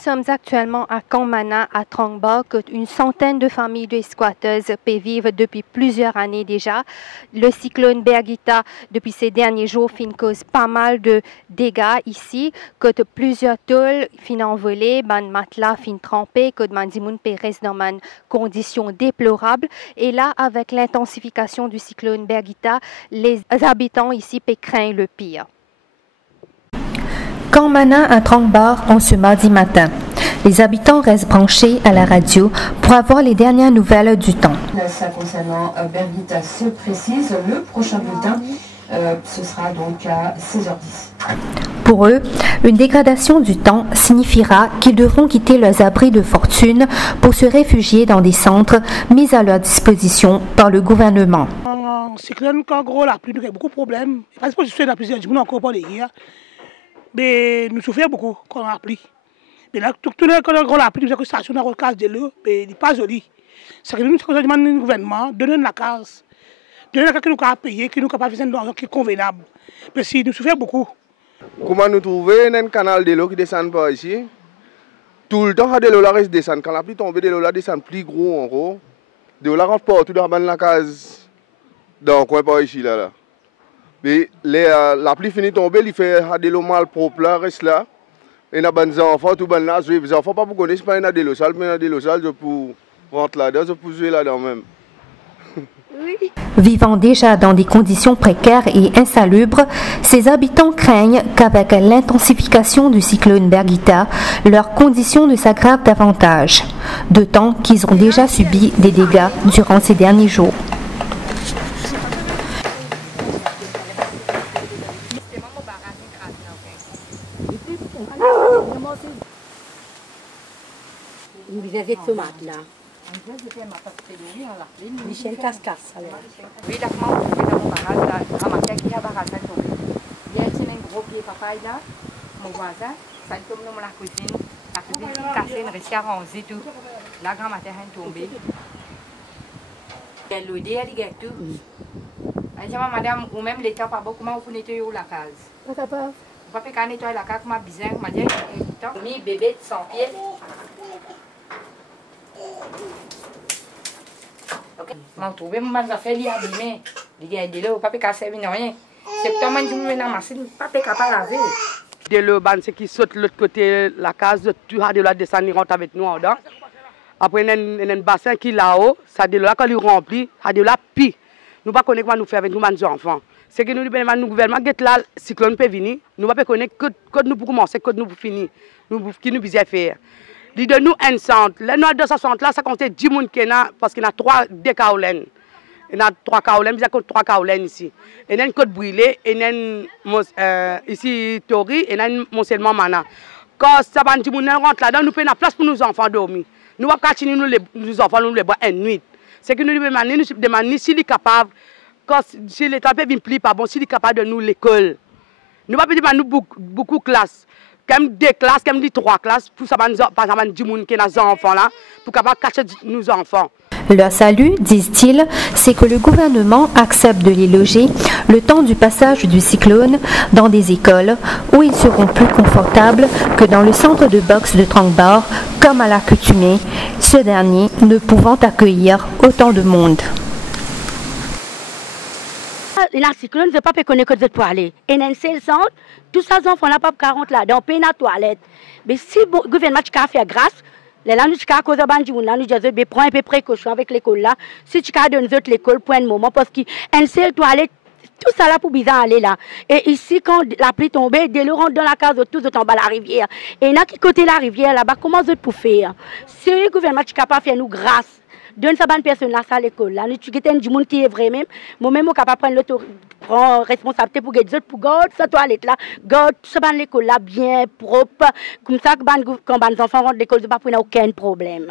sommes actuellement à Kongmana, à Trong Bar, que une centaine de familles de squatteuses vivent depuis plusieurs années déjà. Le cyclone Birgitta, depuis ces derniers jours, cause pas mal de dégâts ici, que plusieurs tôles fin envolées, ban matelas fin trempés, que mandimoun reste dans une condition déplorable. Et là, avec l'intensification du cyclone Birgitta, les habitants ici craignent le pire. Kongmana à Trong Bar en ce mardi matin. Les habitants restent branchés à la radio pour avoir les dernières nouvelles du temps. Ça concernant Birgitta se précise, le prochain bulletin ce sera donc à 16h10. Pour eux, une dégradation du temps signifiera qu'ils devront quitter leurs abris de fortune pour se réfugier dans des centres mis à leur disposition par le gouvernement. Cyclone, quand gros la pluie, nous avons beaucoup de problèmes. Parce que je suis dans plusieurs jours, nous encore pas les hier. Mais nous souffrons beaucoup quand on a pris. Mais là, tout le monde quand on a pris, nous avons une station dans la case de l'eau, mais il n'est pas joli. C'est que nous demandons au gouvernement de donner la case. De donner la case que nous avons payé, que nous avons pas fait une argent qui est convenable. Mais si nous souffrons beaucoup. Comment nous trouver un canal de l'eau qui descend par ici? Tout le temps, de l'eau là reste descend. Quand la pluie tombe, de l'eau là descend plus gros en gros. De l'eau là rentre partout dans la case. Dans le coin par ici là. Mais la pluie finit de tomber, il fait de l'eau mal propre là, reste là. Et a des enfants, tout ben là, les enfants pas pour connaître, pas de l'eau sale, mais de l'eau sale, je pour rentrer là-dedans, je pour jouer là-dedans même. Oui. Vivant déjà dans des conditions précaires et insalubres, ces habitants craignent qu'avec l'intensification du cyclone Birgitta, leurs conditions ne s'aggravent davantage, d'autant qu'ils ont déjà subi des dégâts durant ces derniers jours. Des tomates là. Michel casse-casse. Oui, d'accord, on peut dans mon barrage là, ramasser qui a barrage là. Bien, c'est un gros pied papaye là, mon voisin, ça tombe dans la cuisine cassée, il reste à ranger tout. La grand-mère est tombée. Elle l'a aidé, elle a tout. Elle dit, madame, ou même l'État, pas beaucoup, comment vous nettoyez la case? Pas peur. Vous ne pouvez pas nettoyer la case, comme bizarre, m'a dit, mis bébé de 100 pieds. Je trouve que je fait abîmer. Je dis, je ne peux pas servir rien. C'est que toi, je me ramasse, je ne peux pas laver. De l'eau, c'est qui saute de l'autre côté de la case, tu as de la descendre, il rentre avec nous en dedans. Après, il y a un bassin qui est là-haut, ça de là, quand il remplit, ça de là, puis. Nous ne pouvons pas connaître quoi nous faire avec nous, nos enfants. C'est que nous, le gouvernement, là, le cyclone peut venir, nous ne pouvons pas connaître que nous pour commencer, que nous pour finir, qui nous besoin faire. Il de nous un centre. Les noirs de ce centre là, ça compte 10 personnes qui sont parce qu'il y a 3 décaolènes. Il y a 3 caolènes, il y a 3 caolènes ici. Il y a une côte brûlée, il y a ici Tori, et il y a un Monsellement Mana. Quand ça va nous rentre là-dedans, nous prenons la place pour nos enfants dormir. Nous ne pouvons pas continuer nos enfants nous les boire une nuit. C'est que nous demandons s'il est capable, si l'État peut venir plus pas bon, s'il est capable de nous l'école. Nous ne pouvons pas demander beaucoup de classes. Comme 2 classes, comme 3 classes, pour ça, par exemple, 10 personnes qui ont des enfants là, pour capable cacher nos enfants. Leur salut, disent-ils, c'est que le gouvernement accepte de les loger le temps du passage du cyclone dans des écoles où ils seront plus confortables que dans le centre de boxe de Trong Bar, comme à l'accoutumée, ce dernier ne pouvant accueillir autant de monde. La cyclone, je ne sais pas connaître que vous pour aller. Et dans le centre, tous ces enfants n'ont pas 40 là, dans la toilette. Mais si le gouvernement a fait grâce, là, nous avons cause de nous prendre un peu précaution avec l'école là. Si tu as donné l'école pour un moment, parce qu'une seule toilette, tout ça là pour bizarre aller là. Et ici, quand la pluie tombe, dès le rentre dans la case, tous en bas la rivière. Et là, qui côté la rivière là-bas, comment vous pour faire? Si le gouvernement est capable de faire nous grâce, donne ça bonne personne là à l'école là, nous tu gêtes du monde qui est vrai même, moi même capable prendre responsabilité pour garder pour garder cette toilette là, garde ça bonne l'école là bien propre, comme ça que quand les enfants rentrent de l'école, pas pour aucun problème.